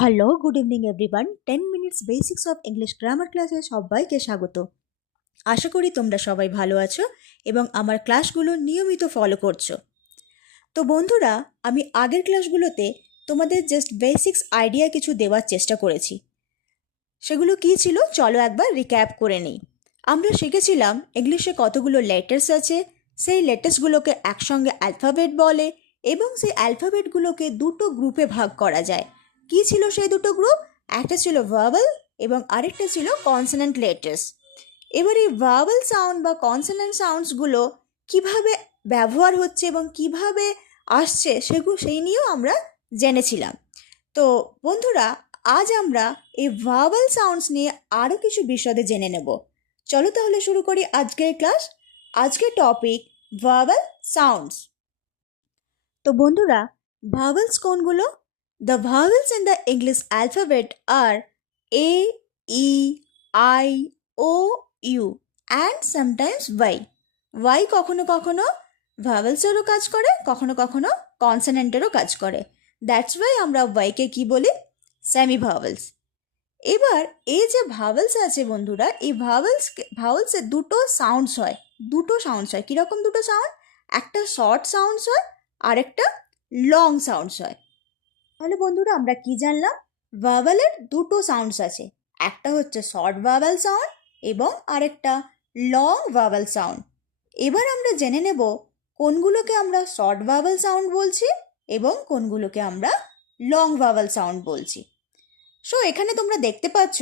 Hello, good evening everyone. 10 minutes basics of English grammar ক্লাসে সবাইকে স্বাগত। আশা করি তোমরা সবাই ভালো আছো এবং আমার ক্লাসগুলো নিয়মিত ফলো করছো। তো বন্ধুরা, আমি আগের ক্লাসগুলোতে তোমাদের জাস্ট বেসিক্স আইডিয়া কিছু দেওয়ার চেষ্টা করেছি। সেগুলো কী ছিল চলো একবার রিক্যাপ করে নিই। আমরা শিখেছিলাম ইংলিশে কতগুলো লেটার্স আছে, সেই লেটার্সগুলোকে একসঙ্গে অ্যালফাবেট বলে এবং সেই অ্যালফাবেটগুলোকে দুটো গ্রুপে ভাগ করা যায়। কী ছিল সেই দুটো গ্রুপ? একটা ছিল ভাওয়েল এবং আরেকটা ছিল কনসোনেন্ট লেটার্স। এবার এই ভাওয়েল সাউন্ড বা কনসোনেন্ট সাউন্ডসগুলো কিভাবে ব্যবহার হচ্ছে এবং কিভাবে আসছে সেই নিয়েও আমরা জেনেছিলাম। তো বন্ধুরা, আজ আমরা এই ভাওয়েল সাউন্ডস নিয়ে আরও কিছু বিশদে জেনে নেব। চলো তাহলে শুরু করি আজকের ক্লাস। আজকের টপিক ভাওয়েল সাউন্ডস। তো বন্ধুরা, ভাওয়েলস কোনগুলো? The vowels in the English alphabet আর A, E, I, O, U and sometimes Y. Y কখনো কখনো ভাওয়েলসেরও কাজ করে, কখনো কখনো কনসোনেন্টেরও কাজ করে। দ্যাটস ওয়াই আমরা ওয়াইকে কি বলি? Semi vowels. এবার এই যে ভাওয়েলস আছে বন্ধুরা, এই ভাওয়েলসে দুটো সাউন্ডস হয়। কীরকম দুটো সাউন্ড? একটা শর্ট সাউন্ডস হয় আর একটা লং সাউন্ডস হয়। তাহলে বন্ধুরা, আমরা কি জানলাম? ভাওয়েলের দুটো সাউন্ডস আছে, একটা হচ্ছে শর্ট ভাওয়েল সাউন্ড এবং আরেকটা লং ভাওয়েল সাউন্ড। এবার আমরা জেনে নেব কোনগুলোকে আমরা শর্ট ভাওয়েল সাউন্ড বলছি এবং কোনগুলোকে আমরা লং ভাওয়েল সাউন্ড বলছি। সো এখানে তোমরা দেখতে পাচ্ছ,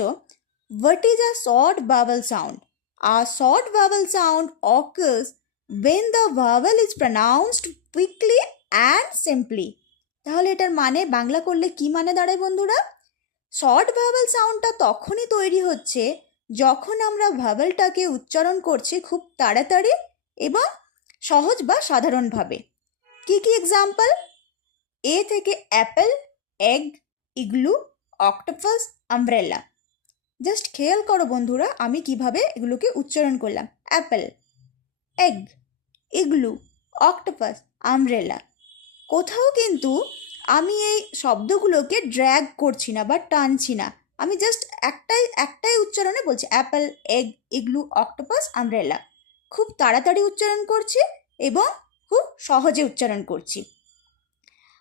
what is a short vowel sound? A short vowel sound occurs when the vowel is pronounced quickly and simply. তাহলে এটার মানে বাংলা করলে কি মানে দাঁড়ায় বন্ধুরা? শর্ট ভাওয়েল সাউন্ডটা তখনই তৈরি হচ্ছে যখন আমরা ভাওয়েলটাকে উচ্চারণ করছি খুব তাড়াতাড়ি এবং সহজ বা সাধারণভাবে। কি কি এক্সাম্পল? এ থেকে Apple, egg, igloo, octopus, umbrella. Just খেয়াল করো বন্ধুরা, আমি কিভাবে এগুলোকে উচ্চারণ করলাম। Apple, egg, igloo, octopus, umbrella. কোথাও কিন্তু আমি এই শব্দগুলোকে ড্র্যাগ করছি না বা টানছি না, আমি জাস্ট একটাই উচ্চারণে বলছি, Apple, egg, igloo, octopus, umbrella. খুব তাড়াতাড়ি উচ্চারণ করছি এবং খুব সহজে উচ্চারণ করছি।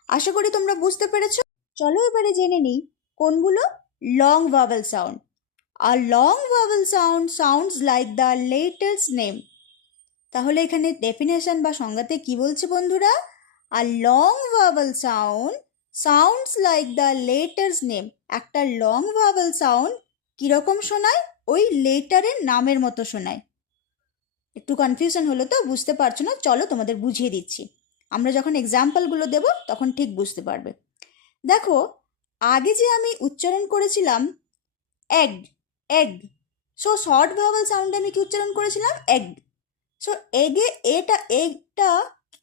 আশা করি তোমরা বুঝতে পেরেছ। চলো এবারে জেনে নিই কোনগুলো long vowel sound. A long vowel sound sounds like the letters name. তাহলে এখানে ডেফিনেশন বা সংজ্ঞাতে কি বলছে বন্ধুরা? A long vowel sound sounds like the letters name. একটা লং ভাওয়েল সাউন্ড কীরকম শোনায়? ওই লেটারের নামের মতো শোনায়। একটু কনফিউশন হলো তো, বুঝতে পারছো না? চলো তোমাদের বুঝিয়ে দিচ্ছি। আমরা যখন এক্সাম্পলগুলো দেব তখন ঠিক বুঝতে পারবে। দেখো, আগে যে আমি উচ্চারণ করেছিলাম egg, egg, so short vowel সাউন্ডে আমি কি উচ্চারণ করেছিলাম? এগ। সো এগটা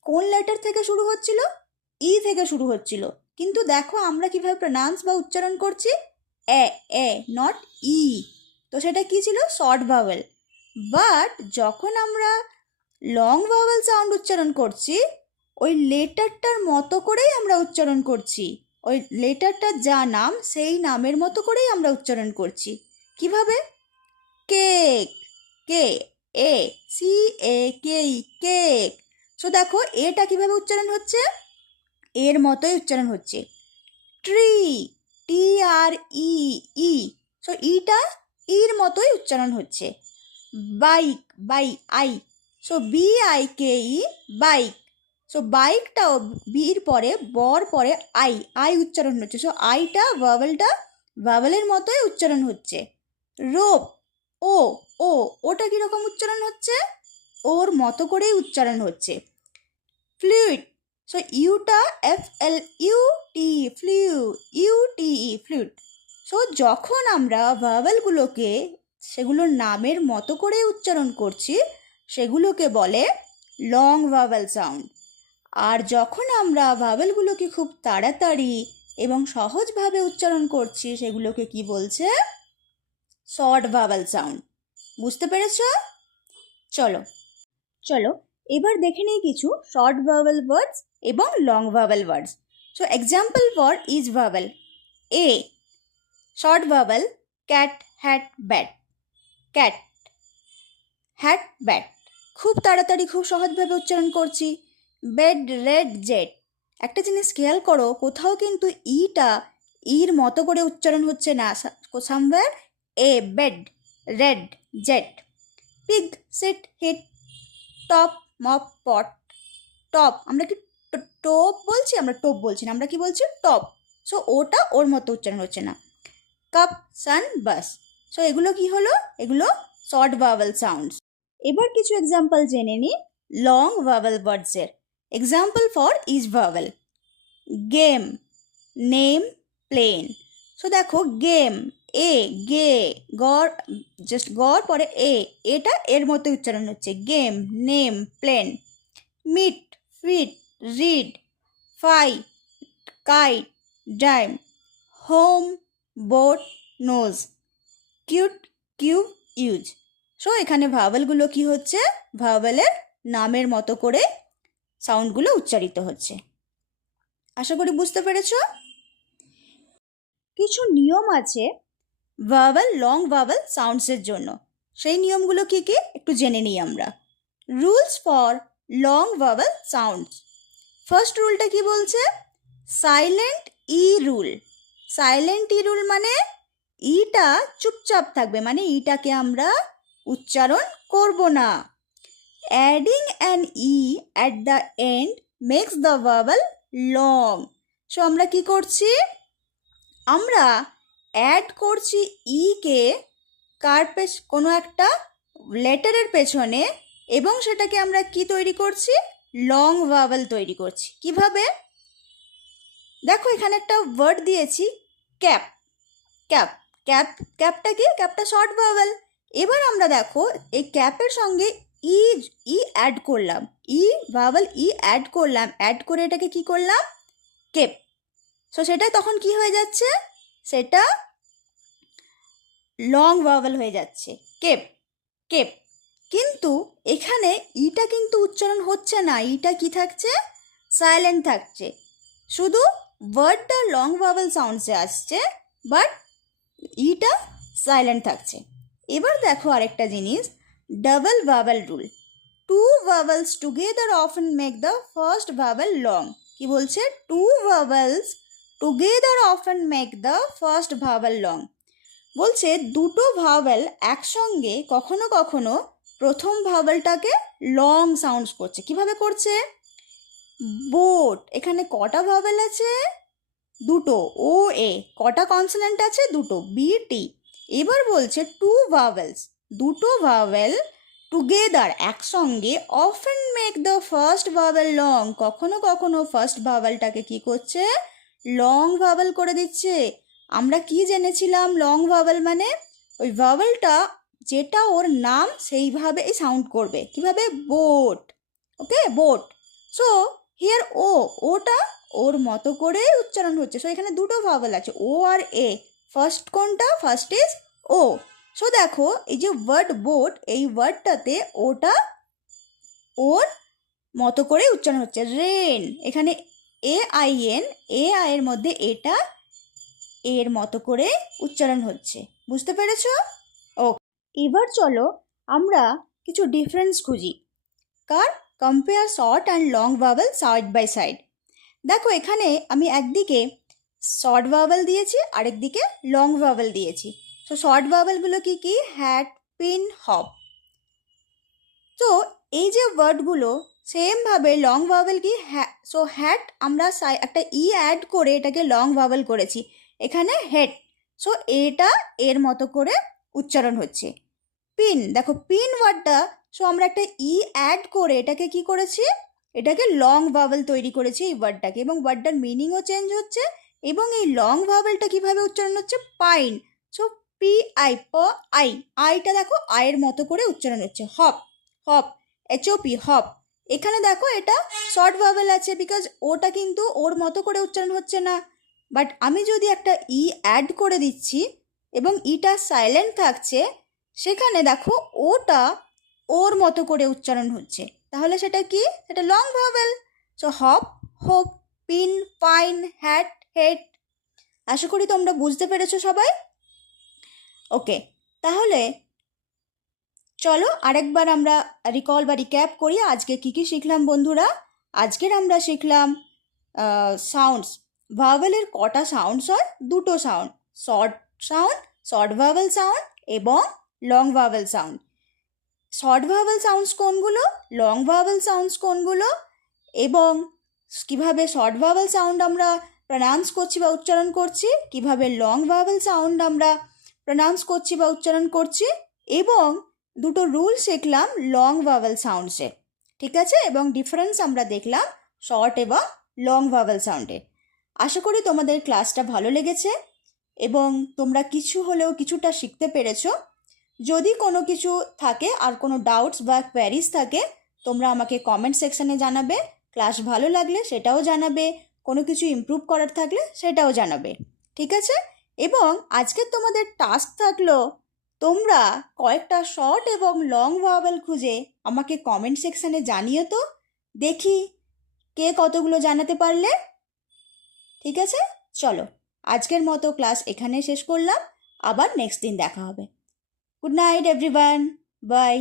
কোন লেটার থেকে শুরু হচ্ছিল? ই থেকে শুরু হচ্ছিল। কিন্তু দেখো আমরা কিভাবে প্রনাউন্স বা উচ্চারণ করছি? এ, এ, নট ই। তো সেটা কি ছিল? Short vowel. বাট যখন আমরা লং ভাওয়েল সাউন্ড উচ্চারণ করছি, ওই লেটারটার মতো করেই আমরা উচ্চারণ করছি। ওই লেটারটার যা নাম সেই নামের মতো করেই আমরা উচ্চারণ করছি। কিভাবে? কেক, কে, এ, সি, এ, কে, ই, কেক। সো দেখো এটা কিভাবে উচ্চারণ হচ্ছে? এর মতোই উচ্চারণ হচ্ছে। ট্রি, টি আর ই, ই। সো ইটা ইর মতোই উচ্চারণ হচ্ছে। Bike, I, so B I K E, bike. So বাইকটাও বির পরে বর পরে আই উচ্চারণ হচ্ছে। সো আইটা ভাওয়েলের মতোই উচ্চারণ হচ্ছে। রোপ, ও, ওটা কীরকম উচ্চারণ হচ্ছে? ওর মতো করেই উচ্চারণ হচ্ছে। ফ্লুইড, সো ইউটা FLUT, ফ্লুইড। সো যখন আমরা ভাওয়েলগুলোকে সেগুলোর নামের মতো করে উচ্চারণ করছি সেগুলোকে বলে লং ভাওয়েল সাউন্ড। আর যখন আমরা ভাওয়েলগুলোকে খুব তাড়াতাড়ি এবং সহজভাবে উচ্চারণ করছি সেগুলোকে কি বলছে? Short vowel sound. বুঝতে পেরেছ? চলো এবার দেখে নিই কিছু শর্ট ভাওয়েল ওয়ার্ডস এবং long vowel words. So example for each vowel. A, short vowel cat, hat, bat. Cat, hat, bat. খুব তাড়াতাড়ি খুব সহজভাবে উচ্চারণ করছি। Bed, red, jet. একটা জিনিস খেয়াল করো, কোথাও কিন্তু ইটা ইর মতো করে উচ্চারণ হচ্ছে না। Somewhere A, bed, red, jet. Pig, sit, hit, top, mop, pot. Top, আমরা কি টোপ বলছি? আমরা টোপ বলছি না, আমরা কি বলছি? টপ। সো ওটা ওর মতো উচ্চারণ হচ্ছে না। কাপ, সান, বাস। সো এগুলো কি হলো? এগুলো শর্ট ভাওয়েল সাউন্ডস। এবার কিছু এক্সাম্পল জেনে নিই লং ভাওয়েল ওয়ার্ডসের। Example for each vowel: game, name, plane. So দেখো গেম, এ, গে, গর, জাস্ট গর পরে এ, এটা এর মতো উচ্চারণ হচ্ছে। Game, name, plane. Meet, feet, read, fie, kite, dime. Home, boat, nose. Cute, cube, use. So এখানে ভাওয়েলগুলো কি হচ্ছে? ভাওয়েলের নামের মতো করে সাউন্ডগুলো উচ্চারিত হচ্ছে। আশা করি বুঝতে পেরেছ। কিছু নিয়ম আছে ভাওয়েল, লং ভাওয়েল সাউন্ডসের জন্য। সেই নিয়মগুলো কি কি একটু জেনে নিই আমরা। Rules for long vowel sounds. First রুলটা কি বলছে? Silent E rule. Silent E rule মানে ইটা চুপচাপ থাকবে, মানে ইটাকে আমরা উচ্চারণ করব না। Adding an E at the end makes the vowel long. So আমরা কি করছি? আমরা অ্যাড করছি ই কে কার কোনো একটা লেটারের পেছনে, এবং সেটাকে আমরা কি তৈরি করছি? লং ভাওয়েল তৈরি করছি। কিভাবে? দেখো এখানে একটা ওয়ার্ড দিয়েছি, ক্যাপ। ক্যাপ, ক্যাপ, ক্যাপটা কি? ক্যাপটা শর্ট ভাওয়েল। এবার আমরা দেখো এই ক্যাপের সঙ্গে ই, ই অ্যাড করলাম, ই ভাওয়েল ই অ্যাড করলাম, অ্যাড করে এটাকে কি করলাম? কেপ। সো সেটা তখন কি হয়ে যাচ্ছে? সেটা লং ভাওয়েল হয়ে যাচ্ছে, কেপ, কেপ। কিন্তু এখানে ইটা কিন্তু উচ্চারণ হচ্ছে না, ইটা কি থাকছে? সাইলেন্ট থাকছে। শুধু ওয়ার্ডটা লং ভাওয়েল সাউন্ডসে আসছে, বাট ইটা সাইলেন্ট থাকছে। এবার দেখো আরেকটা জিনিস, double vowel rule. Two vowels together often make the first vowel long. কি বলছে? Two vowels together often make the first vowel long. বলছে দুটো ভাওয়েল একসঙ্গে কখনো কখনো প্রথম ভাওয়েলটাকে লং সাউন্ডস করছে। কিভাবে করছে? বোট, এখানে কটা ভাওয়েল আছে? দুটো। ও এ, কটা কনসোনেন্ট আছে? দুটো। B T. এবার বলছে টু ভাওয়েলস, দুটো ভাওয়েল টুগেদার একসঙ্গে often make the first vowel long, কখনো কখনো ফার্স্ট ভাওয়েলটাকে কি করছে? লং ভাওয়েল করে দিচ্ছে। আমরা কি জেনেছিলাম লং ভাওয়েল মানে? ওই ভাওয়েলটা যেটা ওর নাম সেইভাবে সাউন্ড করবে। কিভাবে? Boat. Okay, boat. So here O, ওটা ওর মতো করে উচ্চারণ হচ্ছে। সো এখানে দুটো ভাওয়েল আছে, ও আর এ। ফার্স্ট কোনটা? First is O. সো দেখো এই যে ওয়ার্ড বোট, এই ওয়ার্ডটাতে ওটা ওর মতো করে উচ্চারণ হচ্ছে। রেন, এখানে এ আই এন, এ আয়ের মধ্যে এটা এর মতো করে উচ্চারণ হচ্ছে। বুঝতে পেরেছ? ও, এবার চলো আমরা কিছু ডিফারেন্স খুঁজি। কার? Compare short and long vowel side by side. দেখো এখানে আমি একদিকে শর্ট ভাওয়েল দিয়েছি, আরেকদিকে লং ভাওয়েল দিয়েছি। তো শর্ট ভাওয়েলগুলো কি কি? Hat, pin, hop. তো এই যে ওয়ার্ডগুলো সেমভাবে লং ভাওয়েল কি? সো হ্যাট আমরা একটা ই অ্যাড করে এটাকে লং ভাওয়েল করেছি, এখানে হেড। সো এটা এর মতো করে উচ্চারণ হচ্ছে। পিন, দেখো পিন ওয়ার্ডটা, সো আমরা একটা ই অ্যাড করে এটাকে কি করেছি? এটাকে লং ভাওয়েল তৈরি করেছি এই ওয়ার্ডটাকে, এবং ওয়ার্ডটার মিনিংও চেঞ্জ হচ্ছে। এবং এই লং ভাওয়েলটা কিভাবে উচ্চারণ হচ্ছে? পাইন। সো পি আই, প আই, আইটা দেখো আয়ের মতো করে উচ্চারণ হচ্ছে। Hop, hop, HOP, hop. এখানে দেখো এটা শর্ট ভাওয়েল আছে, বিকজ ওটা কিন্তু ওর মতো করে উচ্চারণ হচ্ছে না। বাট আমি যদি একটা ই অ্যাড করে দিচ্ছি এবং ইটা সাইলেন্ট থাকছে, সেখানে দেখো ওটা ওর মতো করে উচ্চারণ হচ্ছে। তাহলে সেটা কি? সেটা long vowel. So hop, hope, pin, pine, hat, head. আশা করি তোমরা বুঝতে পেরেছো সবাই। ওকে, তাহলে চলো আরেকবার আমরা রিকল বা রিক্যাপ করি আজকে কি কি শিখলাম বন্ধুরা। আজকের আমরা শিখলাম সাউন্ডস। ভাওয়েলের কটা সাউন্ডস হয়? দুটো সাউন্ড, শর্ট ভাওয়েল সাউন্ড এবং long vowel sound. Short vowel sounds কোনগুলো, লং ভাওয়েল সাউন্ডস কোনগুলো, এবং কিভাবে শর্ট ভাওয়েল সাউন্ড আমরা প্রনাউন্স করছি বা উচ্চারণ করছি, কিভাবে লং ভাওয়েল সাউন্ড আমরা প্রনাউন্স করছি বা উচ্চারণ করছি, এবং দুটো রুল শিখলাম লং ভাওয়েল সাউন্ডসে, ঠিক আছে, এবং ডিফারেন্স আমরা দেখলাম শর্ট এবং লং ভাওয়েল সাউন্ডে। আশা করি তোমাদের ক্লাসটা ভালো লেগেছে এবং তোমরা কিছু হলেও কিছুটা শিখতে পেরেছো। যদি কোনো কিছু থাকে আর কোনো ডাউটস বা কোয়ারিজ থাকে তোমরা আমাকে কমেন্ট সেকশানে জানাবে। ক্লাস ভালো লাগলে সেটাও জানাবে, কোনো কিছু ইমপ্রুভ করার থাকলে সেটাও জানাবে, ঠিক আছে। এবং আজকে তোমাদের টাস্ক থাকলো তোমরা কয়েকটা শর্ট এবং লং ভাওয়েল খুঁজে আমাকে কমেন্ট সেকশানে জানিও তো, দেখি কে কতগুলো জানাতে পারলে, ঠিক আছে। চলো আজকের মতো ক্লাস এখানে শেষ করলাম, আবার নেক্সট দিন দেখা হবে। Good night everyone. Bye.